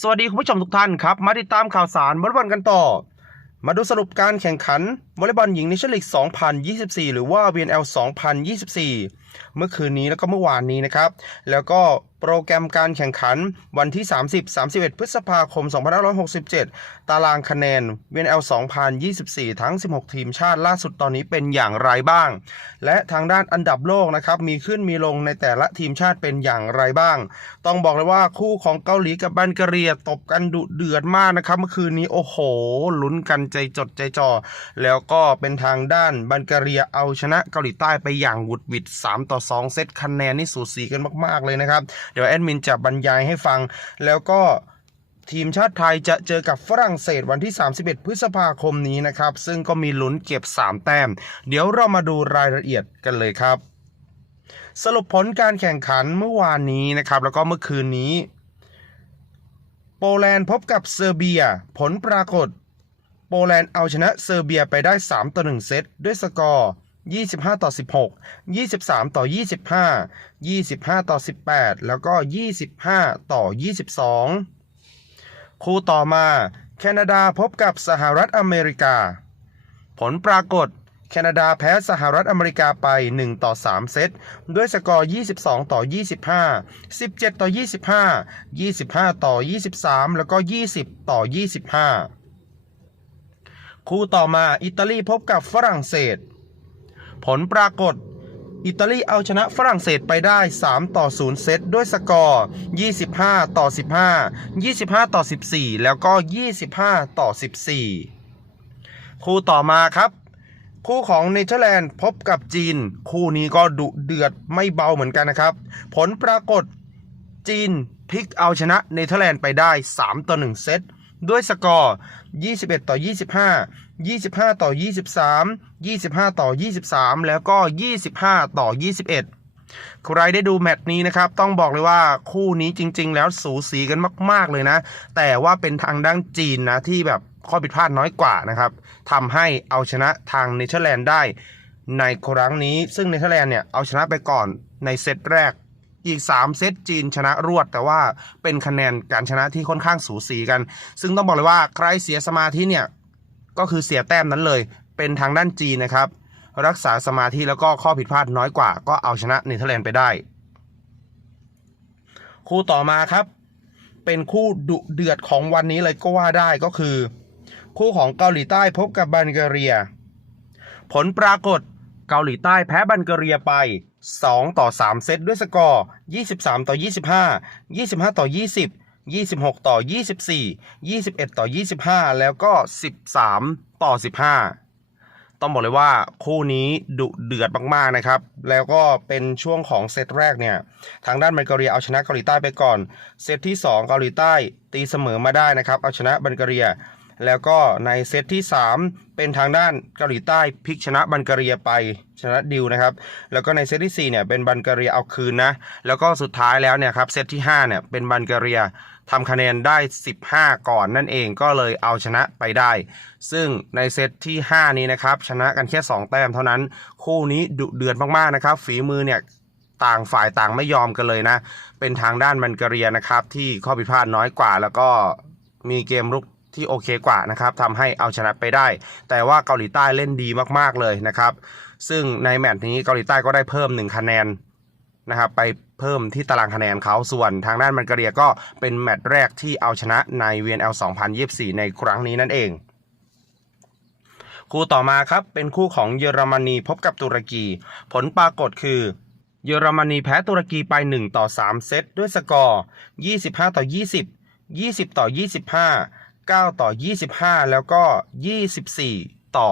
สวัสดีคุณผู้ชมทุกท่านครับ มาติดตามข่าวสารวอลเลย์บอลกันต่อ มาดูสรุปการแข่งขันวอลเลย์บอลหญิงในชั่นลีก 2024 หรือว่า VNL 2024 เมื่อคืนนี้แล้วก็เมื่อวานนี้นะครับ แล้วก็ โปรแกรมการแข่งขันวันที่ 30 31 พฤษภาคม 2567 ตารางคะแนน VNL 2024 ทั้ง 16 ทีมชาติล่าสุดตอนนี้เป็นอย่างไรบ้าง และทางด้านอันดับโลกนะครับ มีขึ้นมีลงในแต่ละทีมชาติเป็นอย่างไรบ้าง ต้องบอกเลยว่าคู่ของเกาหลีกับบันเกเรียตบกันดุเดือดมากนะครับ เมื่อคืนนี้โอ้โห ลุ้นกันใจจดใจจ่อแล้วก็เป็นทางด้านบันเกเรียเอาชนะเกาหลีใต้ไปอย่างหวุดหวิด 3 ต่อ 2 เซตคะแนนนี่สูสีกันมาก ๆ เลยนะครับเดี๋ยวแอดมินจะบรรยายให้ฟัง แล้วก็ทีมชาติไทยจะเจอกับฝรั่งเศสวันที่ 31 พฤษภาคมนี้นะครับ ซึ่งก็มีลุ้นเก็บ 3 แต้ม เดี๋ยวเรามาดูรายละเอียดกันเลยครับ สรุปผลการแข่งขันเมื่อวานนี้นะครับ แล้วก็เมื่อคืนนี้ โปแลนด์พบกับเซอร์เบีย ผลปรากฏ โปแลนด์เอาชนะเซอร์เบียไปได้ 3 ต่อ 1 เซตด้วยสกอร์ 25 ต่อ 16 23 ต่อ 25 25 ต่อ 18 แล้วก็ 25 ต่อ 22 คู่ต่อมาแคนาดาพบกับสหรัฐอเมริกา ผลปรากฏแคนาดาแพ้สหรัฐอเมริกาไป 1 ต่อ 3 เซต ด้วยสกอร์ 22 ต่อ 25 17 ต่อ 25 25 ต่อ 23 แล้วก็ 20 ต่อ 25 คู่ต่อมาอิตาลีพบกับฝรั่งเศส ผลปรากฏ อิตาลีเอาชนะฝรั่งเศสไปได้ 3 ต่อ 0 เซตด้วยสกอร์ 25 ต่อ 15 25 ต่อ 14 แล้วก็ 25 ต่อ 14 คู่ต่อมาครับ คู่ของเนเธอร์แลนด์พบกับจีน คู่นี้ก็ดุเดือดไม่เบาเหมือนกันนะครับ ผลปรากฏจีนพลิกเอาชนะเนเธอร์แลนด์ไปได้ 3 ต่อ 1 เซต ด้วยสกอร์ 21 ต่อ 25 25 ต่อ 23 25 ต่อ 23 แล้วก็ 25 ต่อ 21 ใครได้ดูแมตช์นี้นะครับ ต้องบอกเลยว่าคู่นี้จริง ๆ แล้วสูสีกันมาก ๆ เลยนะ แต่ว่าเป็นทางด้านจีนนะ ที่แบบข้อผิดพลาดน้อยกว่านะครับทำให้เอาชนะทางเนเธอร์แลนด์ได้ในครั้งนี้ ซึ่งเนเธอร์แลนด์เนี่ยเอาชนะไปก่อนในเซตแรก อีก 3 เซตจีนชนะรวด แต่ว่าเป็นคะแนนการชนะที่ค่อนข้างสูสีกัน ซึ่งต้องบอกเลยว่าใครเสียสมาธิเนี่ย ก็คือเสียแต้มนั้นเลย เป็นทางด้านจีนนะครับ รักษาสมาธิแล้วก็ข้อผิดพลาดน้อยกว่า ก็เอาชนะเนเธอร์แลนด์ไปได้ คู่ต่อมาครับ เป็นคู่ดุเดือดของวันนี้เลยก็ว่าได้ก็คือ คู่ของเกาหลีใต้พบกับบัลแกเรีย ผลปรากฏเกาหลีใต้แพ้บัลแกเรียไป 2 ต่อ 3 เซตด้วยสกอร์ 23 ต่อ 25 25 ต่อ 20 26 ต่อ 24 21 ต่อ 25 แล้วก็ 13 ต่อ 15 ต้องบอกเลยว่าคู่นี้ดุเดือดมาก ๆ นะครับ แล้วก็เป็นช่วงของเซตแรกเนี่ย ทางด้านบัลแกเรียเอาชนะเกาหลีใต้ไปก่อน เซตที่ 2 เกาหลีใต้ตีเสมอมาได้นะครับ เอาชนะบัลแกเรีย แล้วก็ในเซตที่ 3 เป็นทางด้านเกาหลีใต้พลิกชนะบัลแกเรียไปชนะดิวนะครับ แล้วก็ในเซตที่4เนี่ยเป็นบัลแกเรียเอาคืนนะ แล้วก็สุดท้ายแล้วเนี่ยครับเซตที่5เนี่ยเป็นบัลแกเรียทำคะแนนได้ 15 ก่อนนั่นเองก็เลยเอาชนะไปได้ ซึ่งในเซตที่ 5 นี้นะครับ ชนะกันแค่ 2 แต้มเท่านั้น คู่นี้ดุเดือดมากๆนะครับ ฝีมือเนี่ยต่างฝ่ายต่างไม่ยอมกันเลยนะ เป็นทางด้านมันกเรียนะครับ ที่ข้อผิดพลาดน้อยกว่า แล้วก็มีเกมรุก ที่โอเคกว่านะครับทำให้เอาชนะไปได้ แต่ว่าเกาหลีใต้เล่นดีมากๆเลยนะครับ ซึ่งในแมตช์นี้เกาหลีใต้ก็ได้เพิ่ม 1 คะแนนนะครับไปเพิ่มที่ตารางคะแนนเขาส่วนทางด้านมันกเรียก็เป็นแมตช์แรกที่เอาชนะใน VNL 2024 ในครั้งนี้นั่นเอง คู่ต่อมาครับเป็นคู่ของเยอรมนีพบกับตุรกี ผลปรากฏคือเยอรมนีแพ้ตุรกีไป 1 ต่อ 3 เซตด้วยสกอร์ 25 ต่อ 20 20 ต่อ 25 9 ต่อ 25 แล้วก็ 24 ต่อ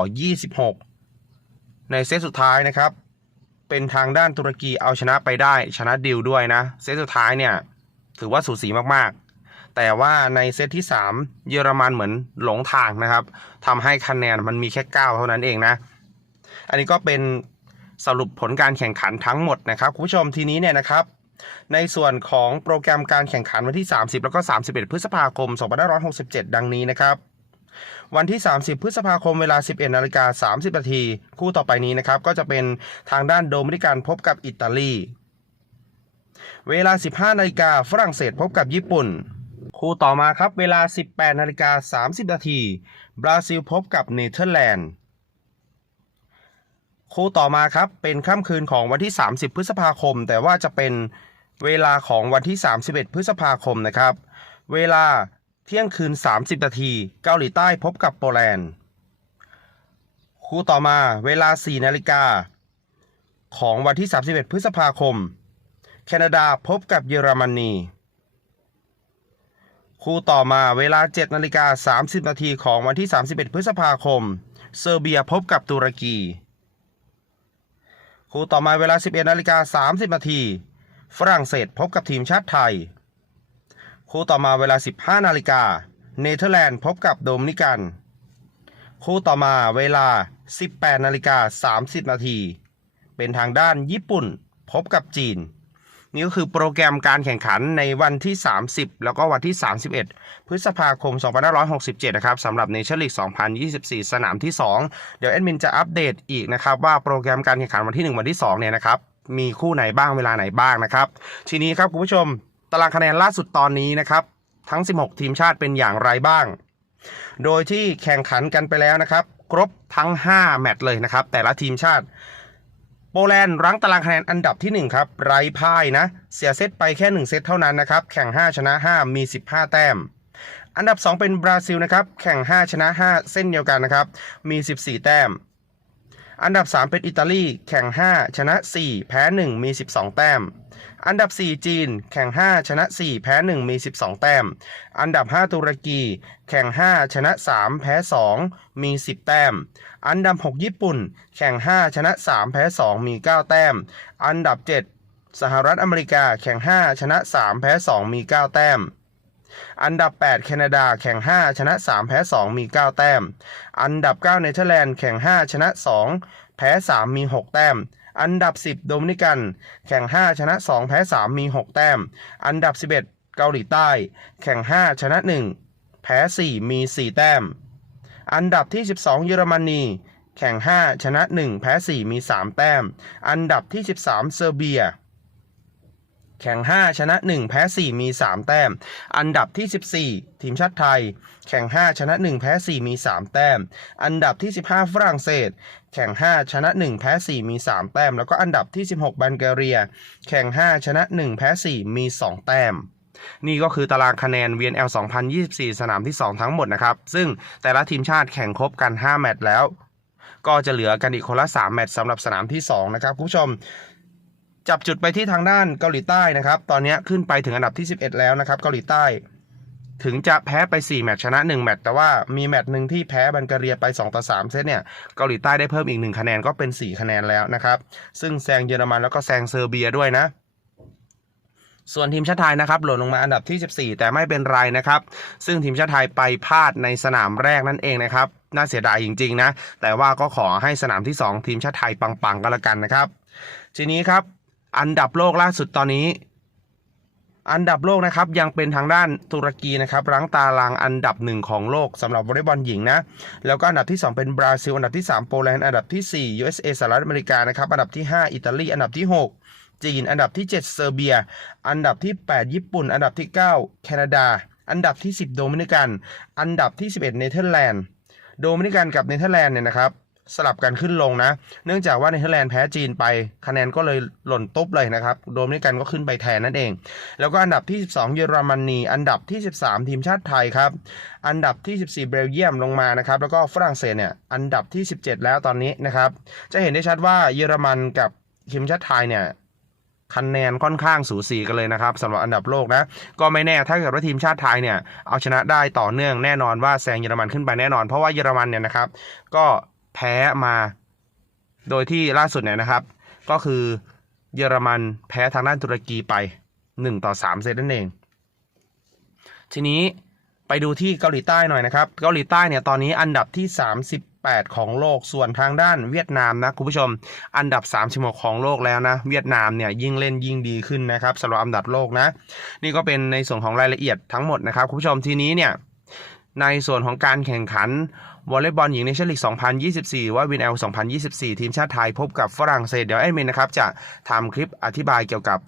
26 ในเซตสุดท้ายนะครับ เป็นทางด้านตุรกีเอาชนะไปได้ชนะดิวด้วยนะ เซตสุดท้ายเนี่ยถือว่าสูสีมากๆ แต่ว่าในเซตที่ 3 เยอรมันเหมือนหลงทางนะครับทำให้คะแนนมันมีแค่ 9 เท่านั้นเองนะ อันนี้ก็เป็นสรุปผลการแข่งขันทั้งหมดนะครับคุณผู้ชมทีนี้เนี่ยนะครับ ในส่วนของโปรแกรมการแข่งขันวันที่ 30 แล้วก็ 31 พฤษภาคม 2567 ดังนี้นะครับ วันที่ 30 พฤษภาคมเวลา 11นาฬิกา30นาทีคู่ต่อไปนี้นะครับ ก็จะเป็นทางด้านโดมินิกันพบกับอิตาลี เวลา 15นาฬิกาฝรั่งเศสพบกับญี่ปุ่น คู่ต่อมาครับเวลา 18นาฬิกา30นาทีบราซิลพบกับเนเธอร์แลนด์คู่ต่อมาครับเป็นค่ำคืนของวันที่ 30 พฤษภาคม แต่ว่าจะเป็น เวลาของวันที่ 31 พฤษภาคมนะครับ เวลาเที่ยงคืน 30 นาทีเกาหลีใต้พบกับโปแลนด์ คู่ต่อมาเวลา 4 นาฬิกา ของวันที่ 31 พฤษภาคม แคนาดาพบกับเยอรมนี คู่ต่อมาเวลา 7 นาฬิกา 30 นาทีของวันที่ 31 พฤษภาคม เซอร์เบียพบกับตุรกี คู่ต่อมาเวลา 11 นาฬิกา 30 นาที ฝรั่งเศสพบกับทีมชาติไทย คู่ต่อมาเวลา 15 นาฬิกา เนเธอร์แลนด์พบกับโดมินิกัน คู่ต่อมาเวลา 18 นาฬิกา 30 นาที เป็นทางด้านญี่ปุ่นพบกับจีน นี่ก็คือโปรแกรมการแข่งขันในวันที่ 30 แล้วก็วันที่ 31 พฤษภาคม 2567 นะครับสำหรับในเชลิก2024 สนามที่ 2 เดี๋ยวแอดมินจะอัปเดตอีกนะครับว่าโปรแกรมการแข่งขันวันที่ 1 วันที่ 2 เนี่ยนะครับ มีคู่ไหนบ้างเวลาไหนบ้างนะครับ ทีนี้ครับคุณผู้ชมตารางคะแนนล่าสุดตอนนี้นะครับ ทั้ง 16 ทีมชาติเป็นอย่างไรบ้าง โดยที่แข่งขันกันไปแล้วนะครับ ครบทั้ง 5 แมตช์เลยนะครับ แต่ละทีมชาติ โปแลนด์รั้งตารางคะแนนอันดับที่ 1 ครับ ไร้พ่ายนะ เสียเซตไปแค่ 1 เซตเท่านั้นนะครับ แข่ง 5 ชนะ 5 มี 15 แต้ม อันดับ 2 เป็นบราซิลนะครับ แข่ง 5 ชนะ 5 เส้นเดียวกันนะครับ มี 14 แต้ม อันดับ 3 เป็นอิตาลีแข่ง 5 ชนะ 4 แพ้ 1 มี 12 แต้ม อันดับ 4 จีน แข่ง 5 ชนะ 4 แพ้ 1 มี 12 แต้ม อันดับ 5 ตุรกี แข่ง 5 ชนะ 3 แพ้ 2 มี 10 แต้ม อันดับ 6 ญี่ปุ่น แข่ง 5 ชนะ 3 แพ้ 2 มี 9 แต้ม อันดับ 7 สหรัฐอเมริกา แข่ง 5 ชนะ 3 แพ้ 2 มี 9 แต้ม อันดับ 8 แคนาดาแข่ง 5 ชนะ 3 แพ้ 2 มี 9 แต้ม อันดับ 9 เนเธอร์แลนด์แข่ง 5 ชนะ 2 แพ้ 3 มี 6 แต้ม อันดับ 10 โดมินิกัน แข่ง 5 ชนะ 2 แพ้ 3 มี 6 แต้ม อันดับ 11 เกาหลีใต้ แข่ง 5 ชนะ 1 แพ้ 4 มี 4 แต้ม อันดับที่ 12 เยอรมนีแข่ง 5 ชนะ 1 แพ้ 4 มี 3 แต้ม อันดับที่ 13 เซอร์เบีย แข่ง 5 ชนะ 1 แพ้ 4 มี 3 แต้ม อันดับที่ 14 ทีมชาติไทย แข่ง 5 ชนะ 1 แพ้ 4 มี 3 แต้ม อันดับที่ 15 ฝรั่งเศส แข่ง 5 ชนะ 1 แพ้ 4 มี 3 แต้ม แล้วก็อันดับที่ 16 บัลแกเรีย แข่ง 5 ชนะ 1 แพ้ 4 มี 2 แต้มนี่ก็คือตารางคะแนน VNL 2024 สนามที่ 2 ทั้งหมดนะครับ ซึ่งแต่ละทีมชาติแข่งครบกัน 5 แมตช์แล้ว ก็จะเหลือกันอีกคนละ 3 แมตช์สำหรับสนามที่ 2 นะครับคุณผู้ชม จับจุดไปที่ทางด้านเกาหลีใต้นะครับ ตอนนี้ขึ้นไปถึงอันดับที่ 11 แล้วนะครับ เกาหลีใต้ ถึงจะแพ้ไป 4 แมตช์ชนะ 1 แมตช์แต่ว่ามีแมตช์หนึ่งที่แพ้บัลแกเรียไป 2 ต่อ 3 เซตเนี่ยเกาหลีใต้ได้เพิ่มอีก 1 คะแนนก็เป็น 4 คะแนนแล้วนะครับ ซึ่งแซงเยอรมันแล้วก็แซงเซอร์เบียด้วยนะส่วนทีมชาติไทยนะครับหล่นลงมาอันดับที่ 14 แต่ไม่เป็นไรนะครับ ซึ่งทีมชาติไทยไปพลาดในสนามแรกนั่นเองนะครับ น่าเสียดายจริง ๆ นะ แต่ว่าก็ขอให้สนามที่ 2 ทีมชาติไทยปัง ๆ ก็แล้วกันนะครับ ทีนี้ครับ อันดับโลกล่าสุดตอนนี้ อันดับโลกนะครับยังเป็นทางด้านตุรกีนะครับรั้งตารางอันดับหนึ่งของโลกสำหรับวอลเลย์บอลหญิงนะแล้วก็อันดับที่ 2 เป็นบราซิล อันดับที่ 3 โปแลนด์อันดับที่ 4 USA สหรัฐอเมริกานะครับอันดับที่ 5 อิตาลีอันดับที่ 6 จีน อันดับที่ 7 เซอร์เบีย อันดับที่ 8 ญี่ปุ่น อันดับที่ 9 แคนาดา อันดับที่ 10 โดมินิกัน อันดับที่ 11 เนเธอร์แลนด์โดมินิกันกับเนเธอร์แลนด์เนี่ยนะครับ สลับกันขึ้นลงนะ เนื่องจากว่าเนเธอร์แลนด์แพ้จีนไป คะแนนก็เลยหล่นตุ๊บเลยนะครับ โดมนิกันก็ขึ้นไปแทนนั่นเอง แล้วก็อันดับที่ 12 เยอรมนี อันดับที่ 13 ทีมชาติไทยครับ อันดับที่ 14 เบลเยียมลงมานะครับ แล้วก็ฝรั่งเศสเนี่ย อันดับที่ 17 แล้วตอนนี้นะครับ จะเห็นได้ชัดว่าเยอรมันกับทีมชาติไทยเนี่ยคะแนนค่อนข้างสูสีกันเลยนะครับสำหรับอันดับโลกนะ ก็ไม่แน่ถ้าเกิดว่าทีมชาติไทยเนี่ยเอาชนะได้ต่อเนื่องแน่นอนว่าแซงเยอรมันขึ้นไปแน่นอน เพราะว่าเยอรมันเนี่ยนะครับ ก็ แพ้มา โดยที่ล่าสุดเนี่ยนะครับ ก็คือเยอรมันแพ้ทางด้านตุรกีไป 1 ต่อ 3 เซตนั่นเอง ทีนี้ไปดูที่เกาหลีใต้หน่อยนะครับ เกาหลีใต้เนี่ยตอนนี้อันดับที่ 38 ของโลกส่วนทางด้านเวียดนามนะคุณผู้ชม อันดับ 36 ของโลกแล้วนะ เวียดนามเนี่ยยิ่งเล่นยิ่งดีขึ้นนะครับสำหรับอันดับโลกนะ นี่ก็เป็นในส่วนของรายละเอียดทั้งหมดนะครับคุณผู้ชมทีนี้เนี่ย ในส่วนของการแข่งขันวอลเลย์บอลหญิงในชั่นลีก 2024 ว่าวินเอล2024 ทีมชาติไทยพบกับฝรั่งเศส เดี๋ยวแอดมินนะครับ จะทำคลิปอธิบายเกี่ยวกับ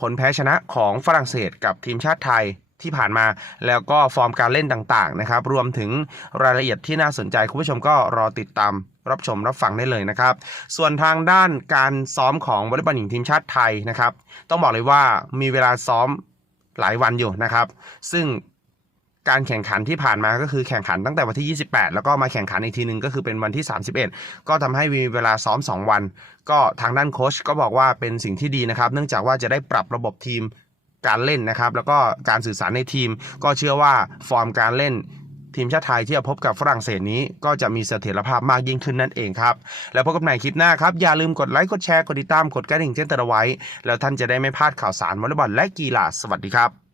ผลแพ้ชนะของฝรั่งเศสกับทีมชาติไทยที่ผ่านมา แล้วก็ฟอร์มการเล่นต่างๆนะครับ รวมถึงรายละเอียดที่น่าสนใจ คุณผู้ชมก็รอติดตามรับชมรับฟังได้เลยนะครับ ส่วนทางด้านการซ้อมของวอลเลย์บอลหญิงทีมชาติไทยนะครับ ต้องบอกเลยว่ามีเวลาซ้อมหลายวันอยู่นะครับ ซึ่ง การแข่งขันที่ผ่านมาก็คือแข่งขันตั้งแต่วันที่ 28 แล้วก็มาแข่งขันอีกทีหนึงก็คือเป็นวันที่ 31 ก็ทำให้มีเวลาซ้อม 2 วัน ก็ทางด้านโค้ชก็บอกว่าเป็นสิ่งที่ดีนะครับ เนื่องจากว่าจะได้ปรับระบบทีมการเล่นนะครับ แล้วก็การสื่อสารในทีม ก็เชื่อว่าฟอร์มการเล่นทีมชาติไทยที่จะพบกับฝรั่งเศสนี้ก็จะมีเสถียรภาพมากยิ่งขึ้นนั่นเองครับ แล้วพบกันใหม่คลิปหน้าครับ อย่าลืมกดไลค์กดแชร์กดติดตามกดกระดิ่งแจ้งเตือนไว้ แล้วท่านจะได้ไม่พลาดข่าวสารวอลเลย์บอลและกีฬาสวัสดีครับ